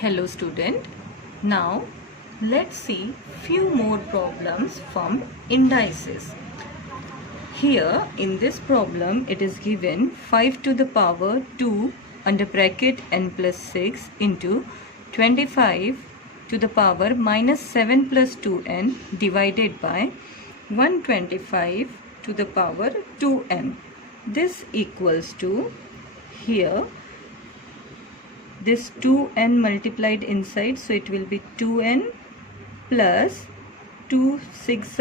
Hello student. Now let's see few more problems from indices. Here in this problem it is given 5 to the power 2 under bracket n plus 6 into 25 to the power minus 7 plus 2n divided by 125 to the power 2n. This equals to, here this 2n multiplied inside, so it will be 2n plus 2 6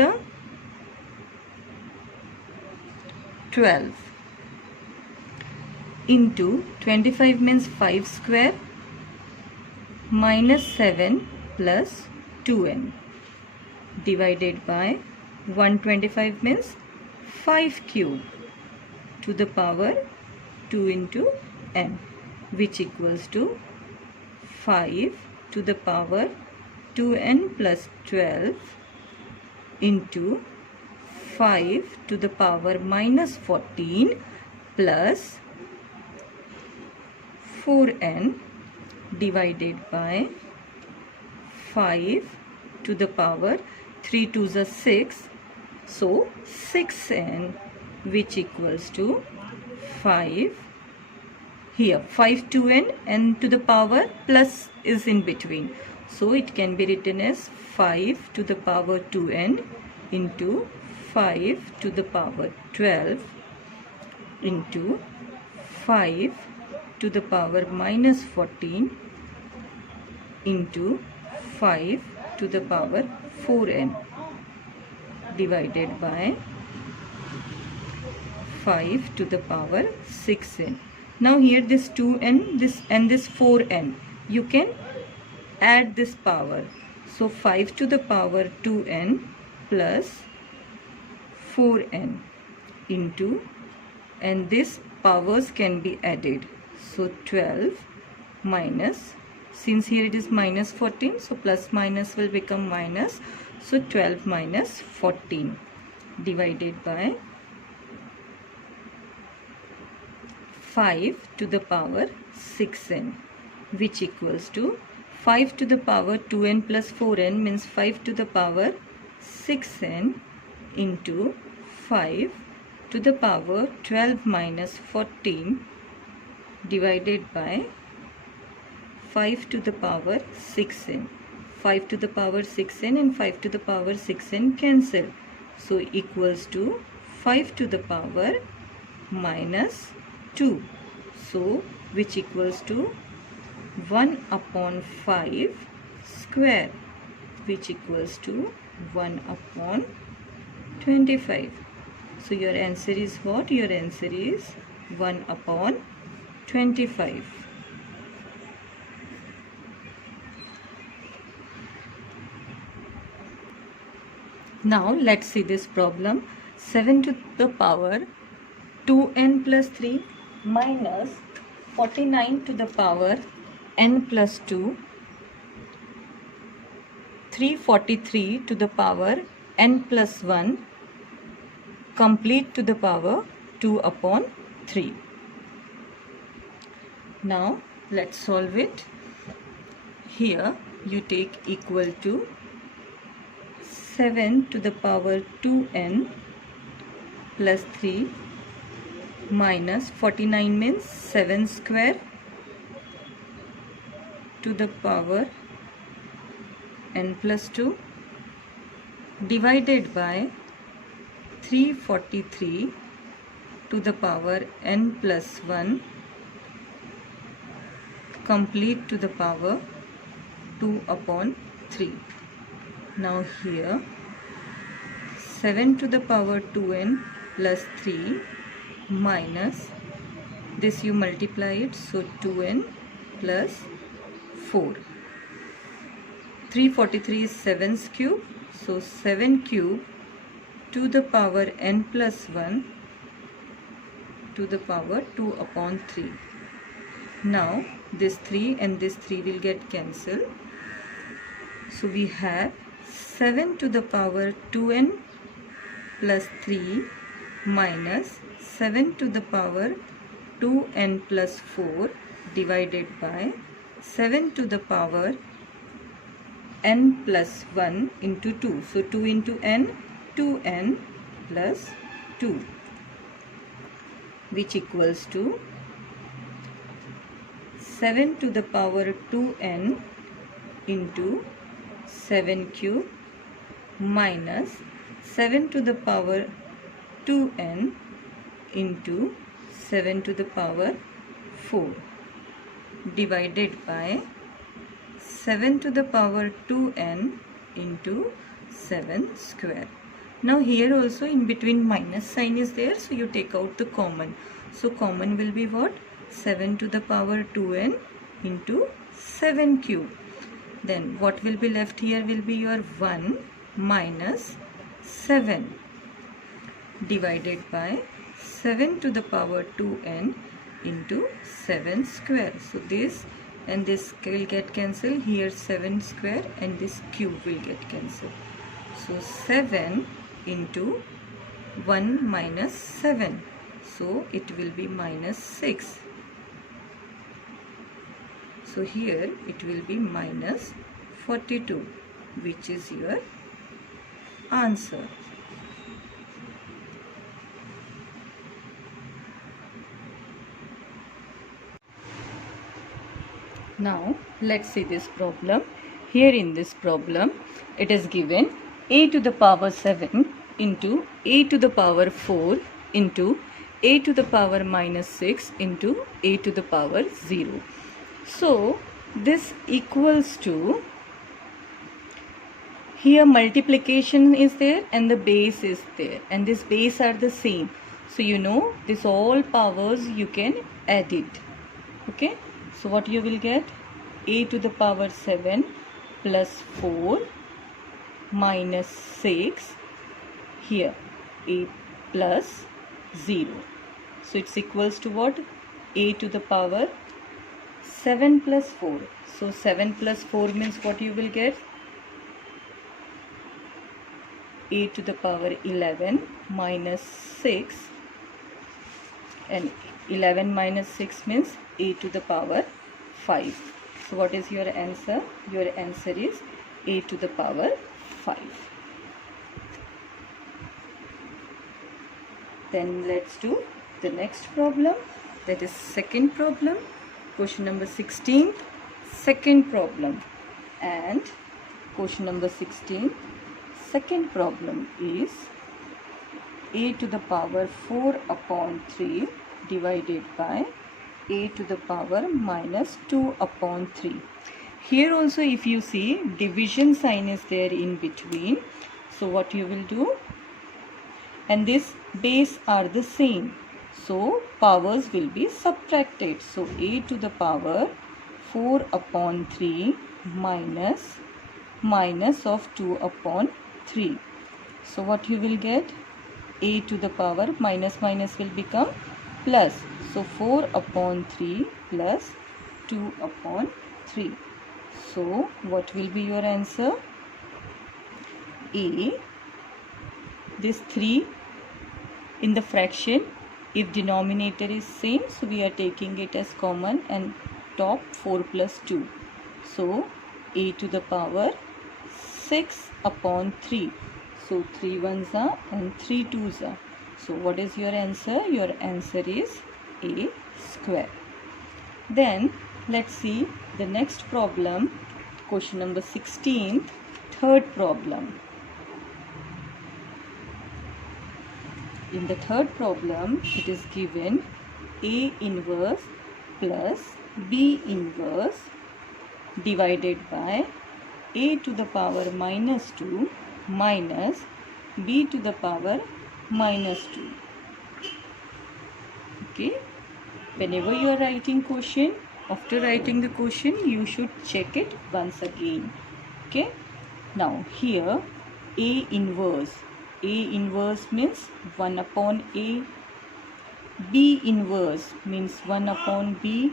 12 into 25 means 5 square minus 7 plus 2n divided by 125 means 5 cube to the power 2 into n, which equals to 5 to the power 2n plus 12 into 5 to the power minus 14 plus 4n divided by 5 to the power 3 2s are 6, so 6n, which equals to 5. Here 5 2n and to the power plus is in between, so it can be written as 5 to the power 2n into 5 to the power 12 into 5 to the power minus 14 into 5 to the power 4n divided by 5 to the power 6n. Now here this 2n, this and this 4n, you can add this power. So 5 to the power 2n plus 4n into, and this powers can be added. So 12 minus, since here it is minus 14, so plus minus will become minus. So 12 minus 14 divided by 5 to the power 6n, which equals to 5 to the power 2n plus 4n means 5 to the power 6n into 5 to the power 12 minus 14 divided by 5 to the power 6n. 5 to the power 6n and 5 to the power 6n cancel, so equals to 5 to the power minus 2, so which equals to 1 upon 5 square, which equals to 1 upon 25. So your answer is what? Your answer is 1 upon 25. Now let's see this problem. 7 to the power 2n plus 3 minus 49 to the power n plus 2, 343 to the power n plus 1, complete to the power 2 upon 3. Now let's solve it. Here you take equal to 7 to the power 2n plus 3 minus 49 means 7 square to the power n plus 2 divided by 343 to the power n plus 1, complete to the power 2 upon 3. Now here 7 to the power 2n plus 3 minus this, you multiply it, so 2n plus 4. 343 is 7's cube, so 7 cube to the power n plus 1 to the power 2 upon 3. Now this 3 and this 3 will get cancelled, so we have 7 to the power 2n plus 3 minus 7 to the power 2n plus 4 divided by 7 to the power n plus 1 into 2. So 2 into n, 2n plus 2, which equals to 7 to the power 2n into 7 cube minus 7 to the power 2n into 7 to the power 4 divided by 7 to the power 2n into 7 square. Now here also in between minus sign is there, so you take out the common. So common will be what? 7 to the power 2n into 7 cube. Then what will be left here will be your 1 minus 7 divided by 7 to the power 2n into 7 square. So this and this will get cancelled. Here 7 square and this cube will get cancelled. So 7 into 1 minus 7. So it will be minus 6. So here it will be minus 42, which is your answer. Now let's see this problem. Here in this problem it is given a to the power 7 into a to the power 4 into a to the power minus 6 into a to the power 0. So this equals to, here multiplication is there and the base is there and this base are the same. So you know this all powers you can add it. Okay. So what you will get? A to the power 7 plus 4 minus 6, here a plus 0. So it's equals to what? A to the power 7 plus 4. So 7 plus 4 means what you will get? A to the power 11 minus 6, and 11 minus 6 means a to the power 5. So what is your answer? Your answer is a to the power 5. Then let's do the next problem, that is second problem, question number 16, second problem. And question number 16, second problem is a to the power 4 upon 3 divided by a to the power minus 2 upon 3. Here also if you see division sign is there in between. So what you will do? And this base are the same. So powers will be subtracted. So a to the power 4 upon 3 minus of 2 upon 3. So what you will get? A to the power minus will become plus. So 4 upon 3 plus 2 upon 3. So what will be your answer? A, this 3 in the fraction, if denominator is same, so we are taking it as common, and top 4 plus 2. So a to the power 6 upon 3. So 3 ones are and 3 twos are. So what is your answer? Your answer is a square. Then let's see the next problem, question number 16, third problem. In the third problem, it is given A inverse plus B inverse divided by A to the power minus 2 minus B to the power minus 2. Okay. Whenever you are writing question, after writing the question, you should check it once again. Okay. Now here A inverse. A inverse means 1 upon A. B inverse means 1 upon B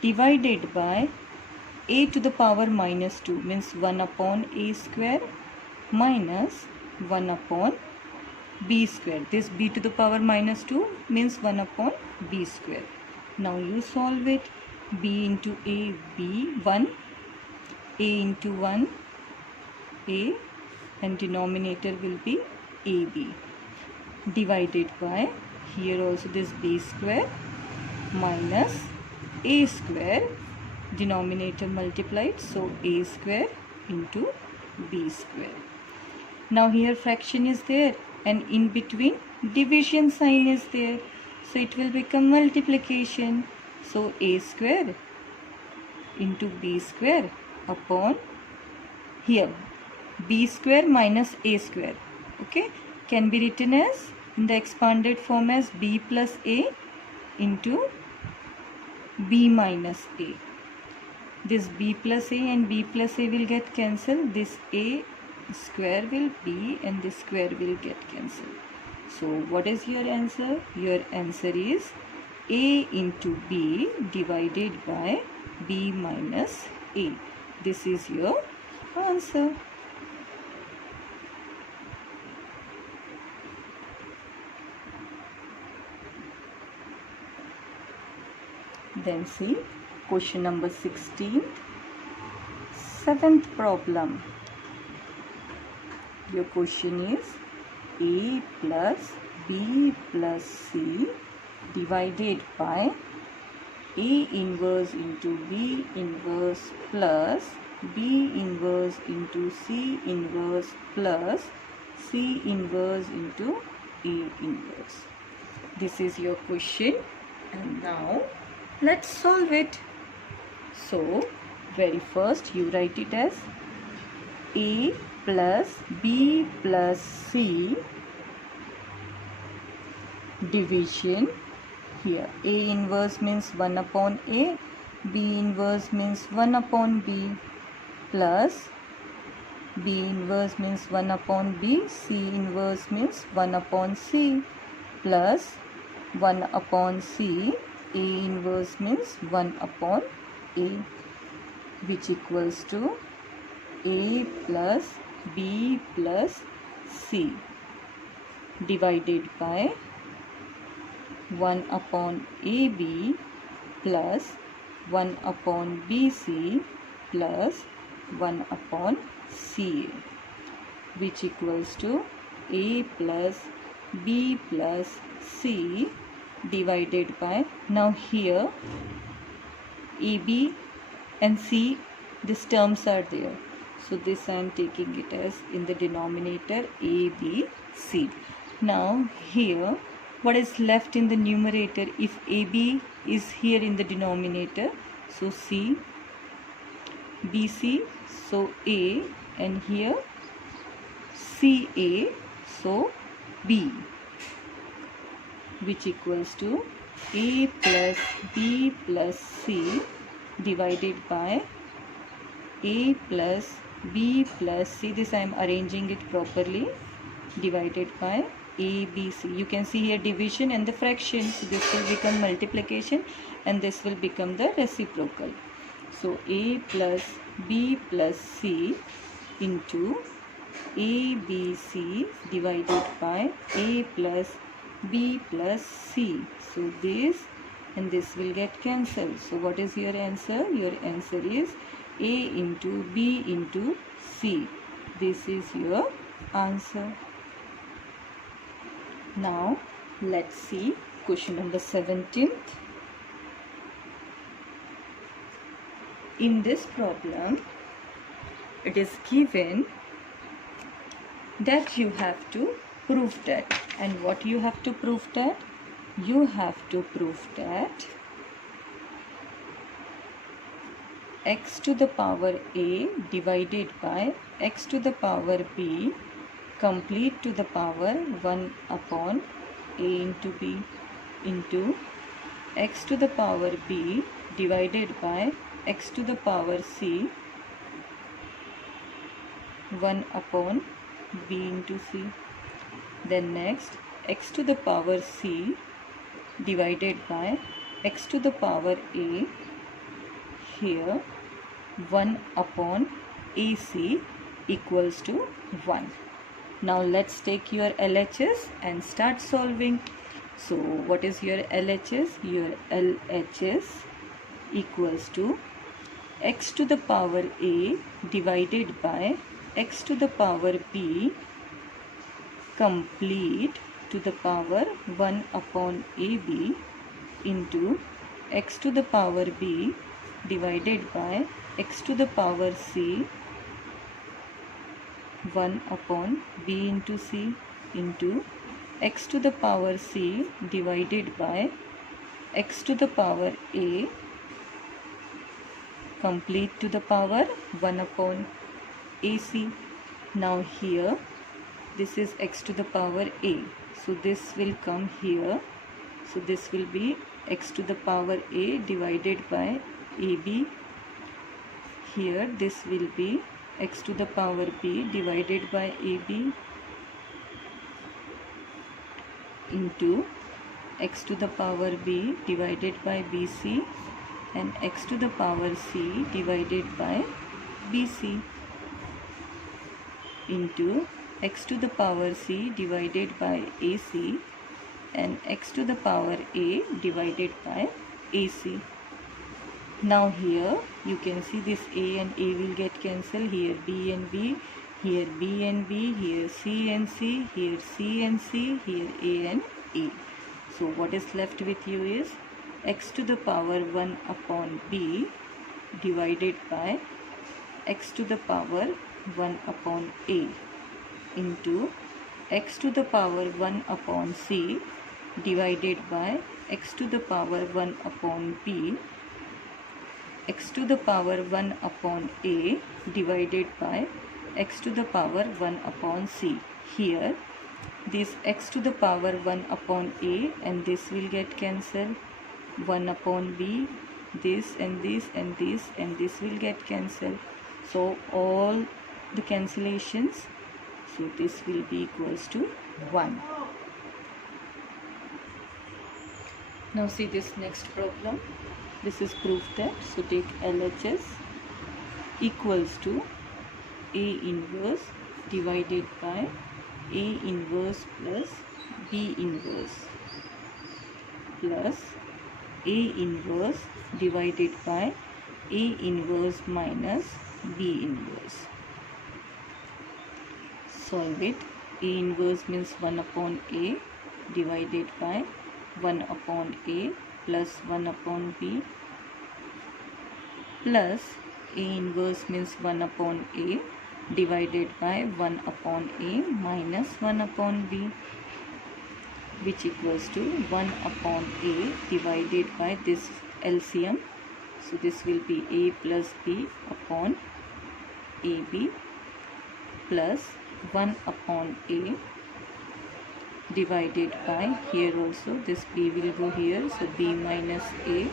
divided by A to the power minus 2 means 1 upon A square minus 1 upon B square. This B to the power minus 2 means 1 upon B square. Now you solve it. B into A, B, 1. A into 1, A, and denominator will be AB. Divided by, here also this B square minus A square, denominator multiplied, so A square into B square. Now here fraction is there and in between division sign is there, so it will become multiplication. So A square into B square upon, here B square minus A square, okay, can be written as in the expanded form as B plus A into B minus A. This B plus A and B plus A will get cancelled. This A square will be and this square will get cancelled. So what is your answer? Your answer is A into B divided by B minus A. This is your answer. Then see question number 16, seventh problem. Your question is A plus B plus C divided by A inverse into B inverse plus B inverse into C inverse plus C inverse into A inverse. This is your question, and now let's solve it. So very first you write it as A plus B plus C division. Here A inverse means 1 upon A, B inverse means 1 upon B, plus B inverse means 1 upon B, C inverse means 1 upon C, plus 1 upon C, A inverse means 1 upon A, which equals to A plus B plus C divided by 1 upon AB plus 1 upon BC plus 1 upon CA, which equals to A plus B plus C divided by, now here AB and C, these terms are there, so this I am taking it as in the denominator ABC. Now here what is left in the numerator? If AB is here in the denominator, so C, BC, so A, and here CA, so B, which equals to A plus B plus C divided by A plus B plus C, this I am arranging it properly, divided by ABC. You can see here division and the fraction, so this will become multiplication and this will become the reciprocal. So A plus B plus C into ABC divided by A plus B plus C. So this and this will get cancelled. So what is your answer? Your answer is A into B into C. This is your answer. Now let's see question number 17th. In this problem, it is given that you have to prove that. And what you have to prove that? You have to prove that x to the power a divided by x to the power b complete to the power 1 upon a into b into x to the power b divided by x to the power c 1 upon b into c. Then next x to the power c divided by x to the power a, here 1 upon ac equals to 1. Now let's take your LHS and start solving. So what is your LHS? Your LHS equals to x to the power a divided by x to the power b complete to the power 1 upon ab into x to the power b divided by x to the power c 1 upon b into c into x to the power c divided by x to the power a complete to the power 1 upon ac. Now here this is x to the power a, so this will come here, so this will be x to the power a divided by ab. Here this will be x to the power b divided by ab into x to the power b divided by bc and x to the power c divided by bc into x to the power c divided by ac and x to the power a divided by ac. Now here you can see this a and a will get cancelled, here b and b, here b and b, here c and c, here c and c, here a and a. So what is left with you is x to the power 1 upon b divided by x to the power 1 upon a into x to the power 1 upon c divided by x to the power 1 upon b, x to the power 1 upon a divided by x to the power 1 upon c. Here this x to the power 1 upon a and this will get cancelled, 1 upon b, this and this and this and this will get cancelled. So all the cancellations, so this will be equals to 1. Now see this next problem. This is proof that, so take LHS equals to A inverse divided by A inverse plus B inverse plus A inverse divided by A inverse minus B inverse. Solve it. A inverse means 1 upon A divided by 1 upon A plus 1 upon B plus A inverse means 1 upon A divided by 1 upon A minus 1 upon B, which equals to 1 upon A divided by this LCM. So this will be A plus B upon AB plus 1 upon A divided by, here also this b will go here, so b minus a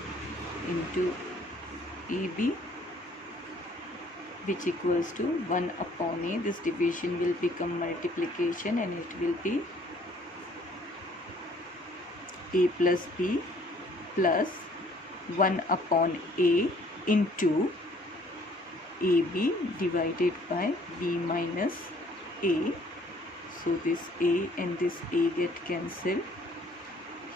into ab, which equals to 1 upon a. This division will become multiplication and it will be a plus b plus 1 upon a into ab divided by b minus a. So this a and this a get cancelled.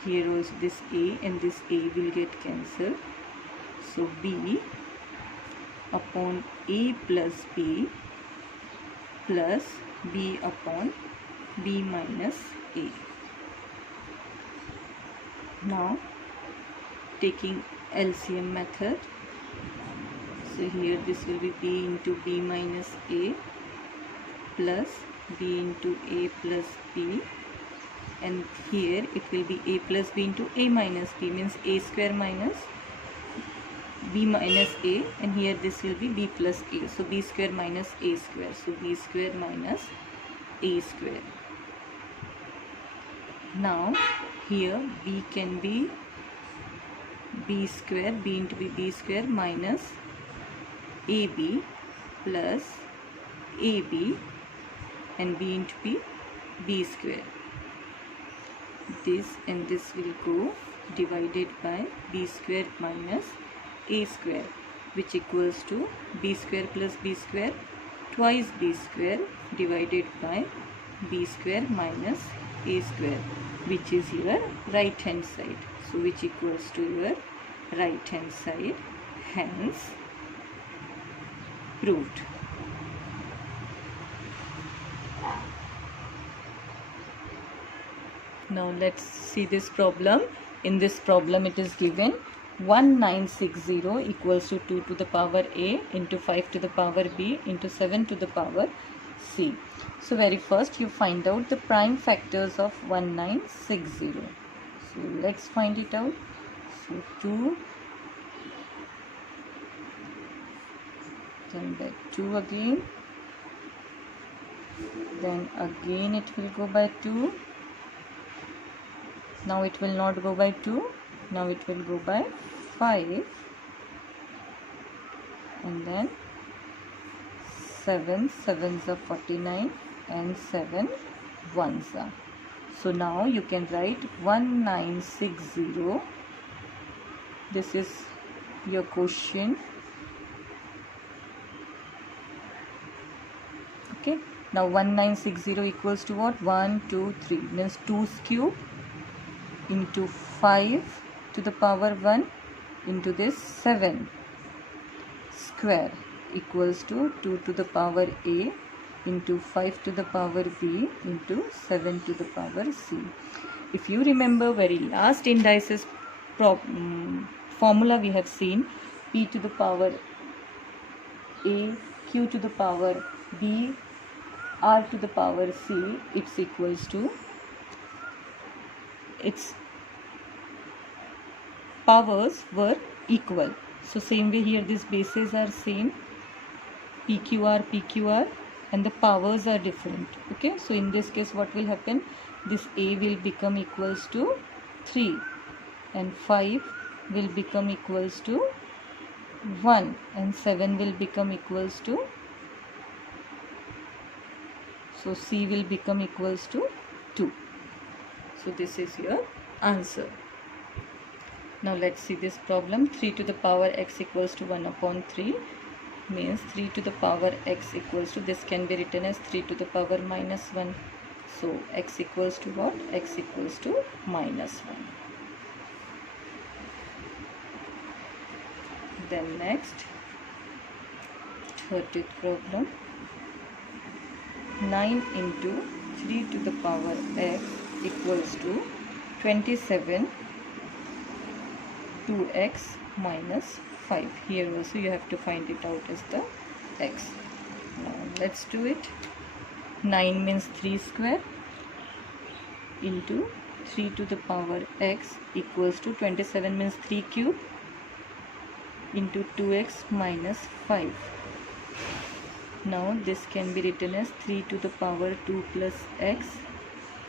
Here also this a and this a will get cancelled. So b upon a plus b plus b upon b minus a. Now taking LCM method. So here this will be b into b minus a plus b into a plus b, and here it will be a plus b into a minus b, means a square minus b minus a, and here this will be b plus a, so b square minus a square, so b square minus a square. Now here b can be b square, b into b square minus ab plus ab and b into b square. This and this will go divided by b square minus a square, which equals to b square plus b square twice b square divided by b square minus a square. which is your right hand side. So which equals to your right hand side, hence proved. Now let's see this problem. In this problem it is given 1960 equals to 2 to the power a into 5 to the power b into 7 to the power c. So very first you find out the prime factors of 1960. So let's find it out. So 2, then by 2 again, then again it will go by 2. Now it will not go by 2, now it will go by 5, and then 7 sevens are 49 and 7 ones are. So now you can write 1960. This is your question. Okay, now 1960 equals to what? 1, 2, 3 means 2's cube into 5 to the power 1 into this 7 square equals to 2 to the power a into 5 to the power b into 7 to the power c. If you remember very last indices formula we have seen, p to the power a, q to the power b, r to the power c, it's equals to, its powers were equal. So same way here these bases are same, PQR, PQR, and the powers are different. Okay, so in this case what will happen? This A will become equals to 3 and 5 will become equals to 1 and 7 will become equals to, so C will become equals to 2. So this is your answer. Now let's see this problem. 3 to the power x equals to 1 upon 3 means 3 to the power x equals to, this can be written as 3 to the power minus 1. So x equals to what? X equals to minus 1. Then next, 30th problem. 9 into 3 to the power x equals to 27 2x minus 5. Here also you have to find it out as the x. Now let's do it. 9 means 3 square into 3 to the power x equals to 27 means 3 cube into 2x minus 5. Now this can be written as 3 to the power 2 plus x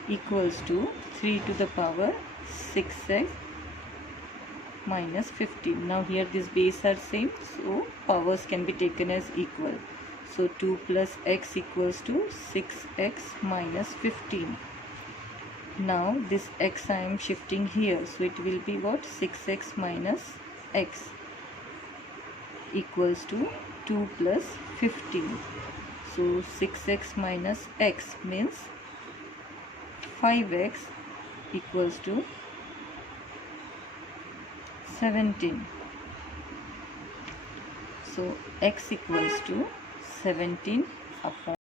equals to 3 to the power 6x minus 15. Now here these base are same, so powers can be taken as equal. So 2 plus x equals to 6x minus 15. Now this x I am shifting here, so it will be what? 6x minus x equals to 2 plus 15. So 6x minus x means 5x equals to 17. So x equals to 17 upon